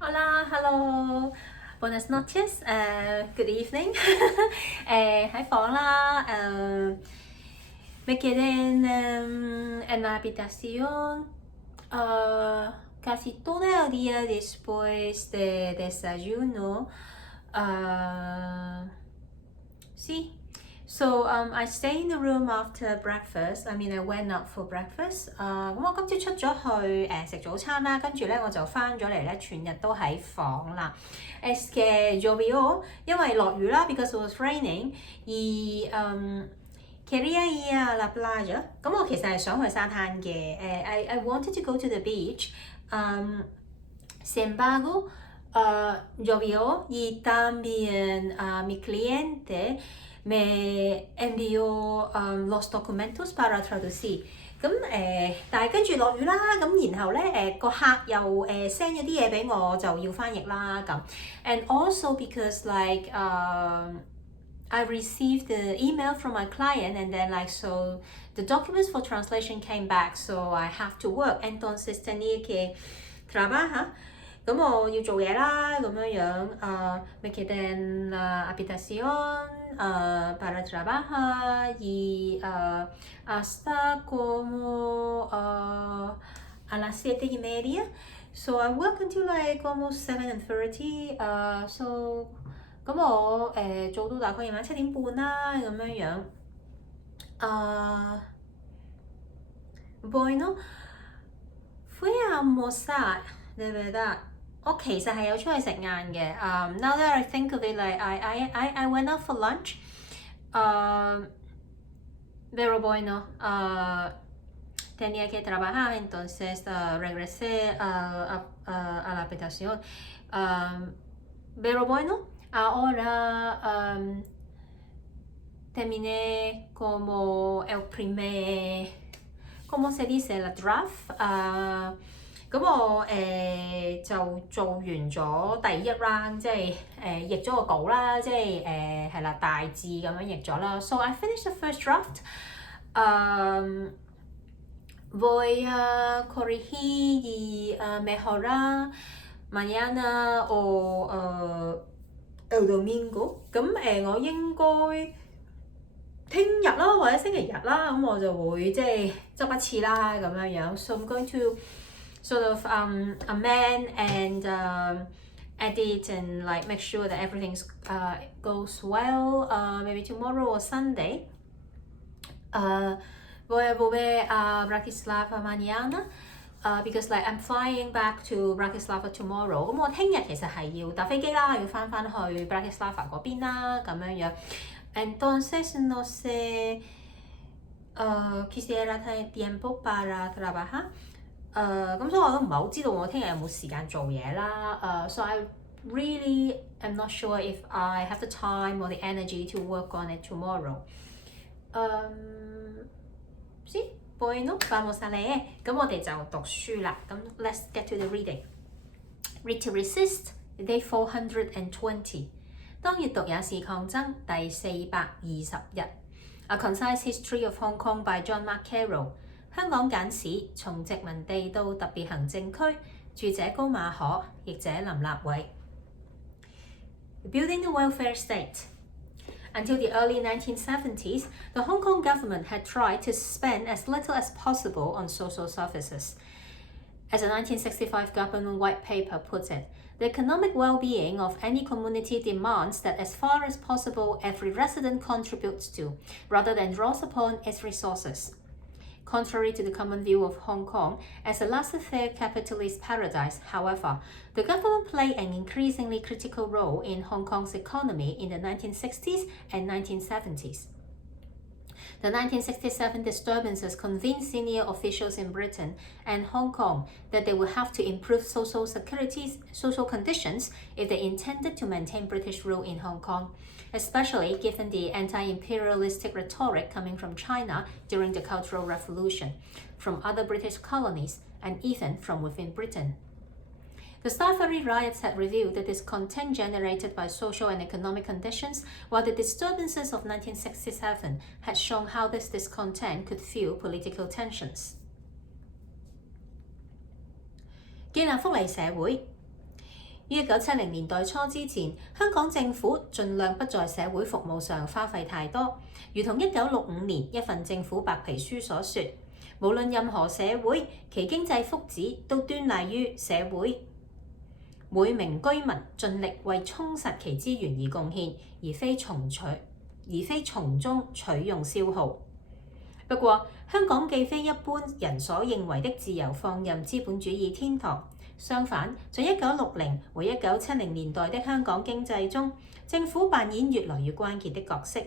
Hola, hello, buenas noches, good evening. 喺房啦，me quedé en la habitación casi todo el día después de desayuno. Sí. So I stay in the room after breakfast. I mean, I went out for breakfast. 咁我今朝出咗去食早餐啦，跟住咧我就翻咗嚟咧，全日都喺房啦。Es que llovió， 因為落雨啦 ，because it was raining。而quería ir a la playa。咁我其實係想去沙灘嘅。I wanted to go to the beach。Sin embargo, llovió y también mi cliente me envió los documentos para traducir。咁但係跟住落雨啦，咁然後咧個客又send 咗啲嘢俾我，就要翻譯啦咁。And also because like I received the email from my client and then like so the documents for translation came back, so I have to work. Entonces tenía que trabajar。咁我要做嘢啦，咁樣me quedé en la habitación para trabajar y hasta como a las 7:30. So I work until like almost 7:30. So 咁我做到大概夜晚7:30啦，咁樣。Bueno, fui a almorzar, de verdad。我其實係有出去食晏嘅。Now that I think of it, like I went out for lunch. Pero bueno, tenía que trabajar, entonces regresé a la habitación. Pero bueno, ahora terminé como el primer, ¿cómo se dice? La draft. 咁我就做完咗第一 round， 即係譯咗個稿啦，即係係啦，大致咁樣譯咗啦。So I finished the first draft. Voy a corregir y mejorar mañana o el domingo。咁我應該聽日啦，或者星期日啦，咁我就會即係執一次啦咁樣。So I'm going to sort of amend and edit and like make sure that everything goes well. Maybe tomorrow or Sunday. Voy a volver a Bratislava mañana. Because like I'm flying back to Bratislava tomorrow. 咁我聽日其實係要搭飛機啦，要翻去 Bratislava 嗰邊啦，咁樣。Entonces no sé, quisiera tener tiempo para trabajar。咁所以我都唔係好知道我聽日有冇時間做嘢啦。So I really am not sure if I have the time or the energy to work on it tomorrow. Sí, bueno, vamos a leer. 咁我哋就讀書啦。咁 let's get to the reading. Read to Resist, Day 420. 當閱讀也是抗爭第420日。A Concise History of Hong Kong by John Mark Carroll。香港簡史從殖民地到特別行政區，著者高馬可，譯者林立偉。Building the welfare state. Until the early 1970s, the Hong Kong government had tried to spend as little as possible on social services. As a 1965 government white paper puts it, the economic well-being of any community demands that as far as possible every resident contributes to, rather than draws upon its resources. Contrary to the common view of Hong Kong as a laissez-faire capitalist paradise, however, the government played an increasingly critical role in Hong Kong's economy in the 1960s and 1970s. The 1967 disturbances convinced senior officials in Britain and Hong Kong that they would have to improve social conditions if they intended to maintain British rule in Hong Kong, especially given the anti-imperialistic rhetoric coming from China during the Cultural Revolution, from other British colonies, and even from within Britain. The Star Ferry riots had revealed the discontent generated by social and economic conditions, while the disturbances of 1967 had shown how this discontent could fuel political tensions. 建立福利社會於1970年代初之前，香港政府盡量不在社會服務上花費太多，如同1965年一份政府白皮書所說，無論任何社會，其經濟福祉都端賴於社會每名居民盡力為充實其資源而貢獻，而非從中取用消耗。不過，香港既非一般人所認為的自由放任資本主義天堂，相反，在1960和1970年代的香港經濟中，政府扮演越來越關鍵的角色。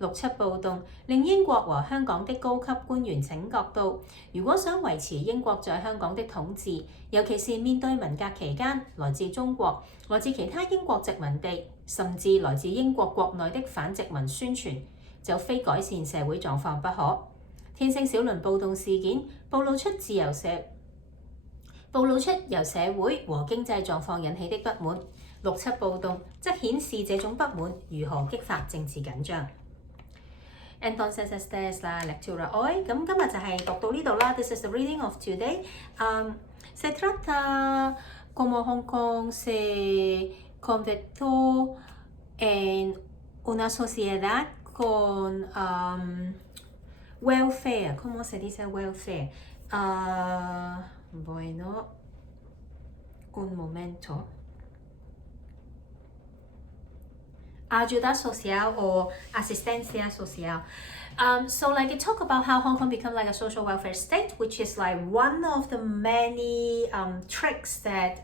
6·7暴動令英國和香港的高級官員醒覺到，如果想維持英國在香港的統治，尤其是面對文革期間來自中國、來自其他英國殖民地，甚至來自英國國內的反殖民宣傳，就非改善社會狀況不可。天星小輪暴動事件暴露出由社會和經濟狀況引起的不滿，6·7暴動則顯示這種不滿如何激發政治緊張。Entonces esta es la lectura hoy。咁今日就係讀到呢度啦。This is the reading of today. Se trata como Hong Kong se convirtió en una sociedad con welfare. ¿Cómo se dice welfare? Bueno, un momento. Ayuda social or asistencia social. So like it talk about how Hong Kong become like a social welfare state, which is like one of the many tricks that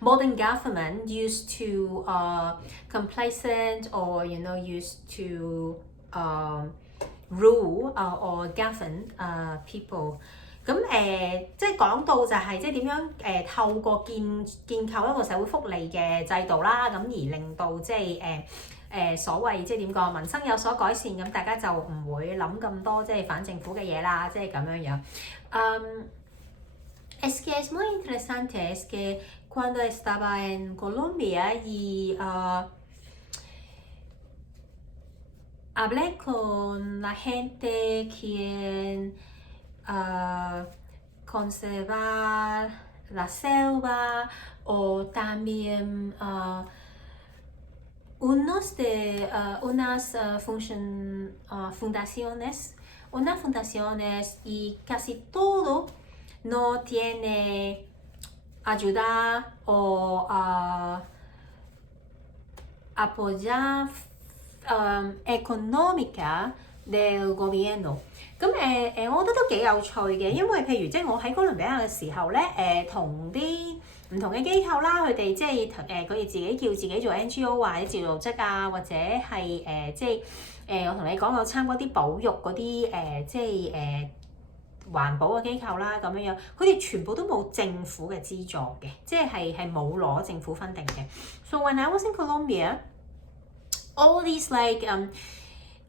modern government used to complacent or used to rule or govern people。咁即係講到就係即係點樣透過建構一個社會福利嘅制度啦，咁而令到即係所謂即係點講民生有所改善，咁大家就唔會諗咁多即係反政府嘅嘢啦，即係咁樣樣。Es que es muy interesante es que cuando estaba en Colombia y hablé con la gente quien conservar la selva o también unas fundaciones y casi todo no tiene ayuda o apoyar económica del gobierno。咁我覺得都幾有趣嘅，因為譬如即係我喺哥倫比亞嘅時候咧，同啲唔同嘅機構啦，佢哋即係佢哋自己叫自己做 NGO 或者自助組織啊，或者係即係我同你講我參加啲保育嗰啲即係環保嘅機構啦咁樣樣，佢哋全部都冇政府嘅資助嘅，即係冇攞政府分定嘅。So when I was in Colombia, all these like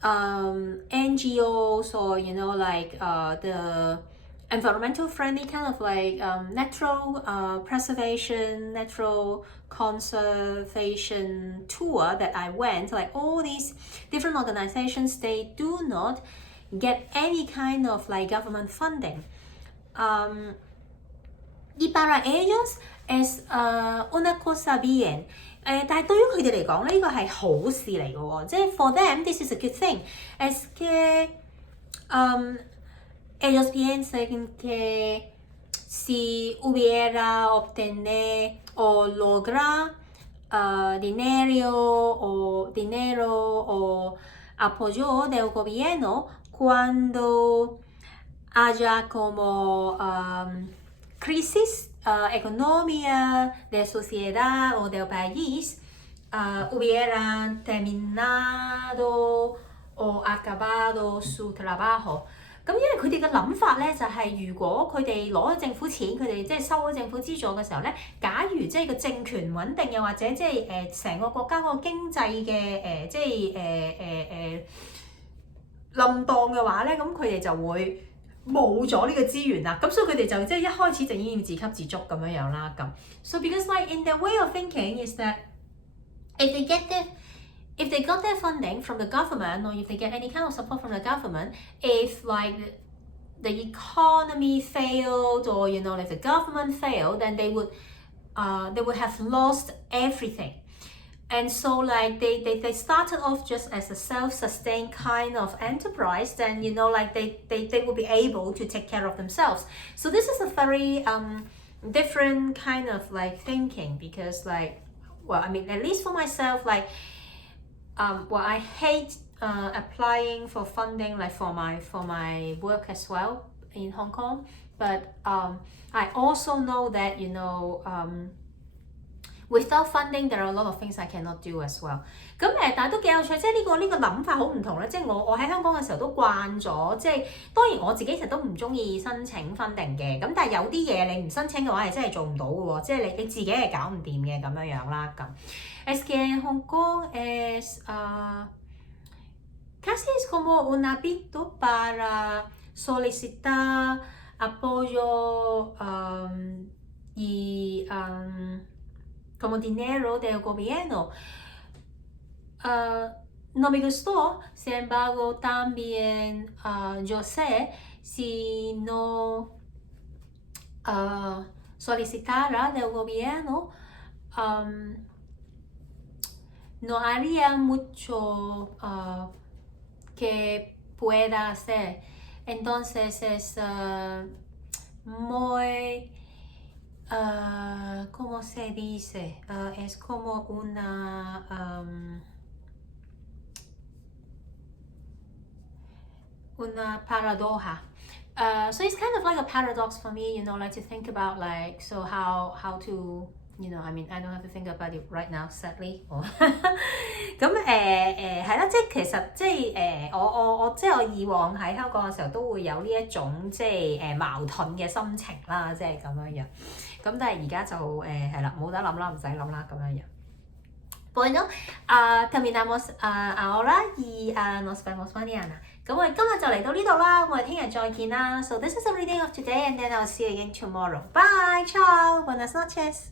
NGOs or like the environmental friendly kind of like natural preservation, natural conservation tour that I went, like all these different organizations, they do not get any kind of like government funding. Y para ellos es una cosa bien.但係對於佢哋嚟講咧，呢個係好事嚟嘅喎，即係 for them this is a good thing. Es que ellos piensan que si hubiera obtener o lograr dinero o apoyo del gobierno cuando haya como crisis.economía de sociedad o del país hubieran terminado o acabado su trabajo。咁因為佢哋嘅諗法咧，就係如果佢哋攞咗政府錢，佢哋即係收咗政府資助嘅時候咧，假如即係個政權穩定，又或者即係成個國家嗰個經濟嘅即係冧檔嘅話咧，咁佢哋就會冇咗呢個資源啦，咁所以佢哋就即係一開始就已經自給自足咁樣樣啦咁。So because like in their way of thinking is that if they got their funding from the government or if they get any kind of support from the government, if like the economy failed or if the government failed, then they would they would have lost everything. And so like they started off just as a self-sustained kind of enterprise, then you know like they will be able to take care of themselves. So this is a very different kind of like thinking, because like, well, I mean, at least for myself, like well, I hate applying for funding like for my work as well in Hong Kong, but I also know that, you know, without funding, there are a lot of things I cannot do as well. 咁但係都幾有趣，即係呢個諗法好唔同咧。即係我喺香港嘅時候都慣咗，即係當然我自己其實都唔中意申請 funding 嘅。咁但係有啲嘢你唔申請嘅話係真係做唔到嘅喎，即係你自己係搞唔掂嘅咁樣樣啦。咁 es que en Hong Kong es casi es como un hábito para solicitar apoyo y como dinero del gobierno. No me gustó, sin embargo, también yo sé si no solicitara del gobierno, no haría mucho que pueda hacer. Entonces es muy... ¿cómo se dice? Es como una paradoja. So it's kind of like a paradox for me, you know, like to think about like, so how to, you know, I mean, I don't have to think about it right now, sadly. 咁係啦，即係其實即係我即係我以往喺香港嘅時候都會有呢一種即係矛盾嘅心情啦，即係咁樣樣。咁但係而家就係啦，冇得諗啦，唔使諗啦咁樣樣。Bueno, terminamos ahora y nos vemos mañana. 咁我哋今日就嚟到呢度啦，我哋聽日再見啦。So this is the reading of today, and then I'll see you again tomorrow. Bye, ciao, buenas noches.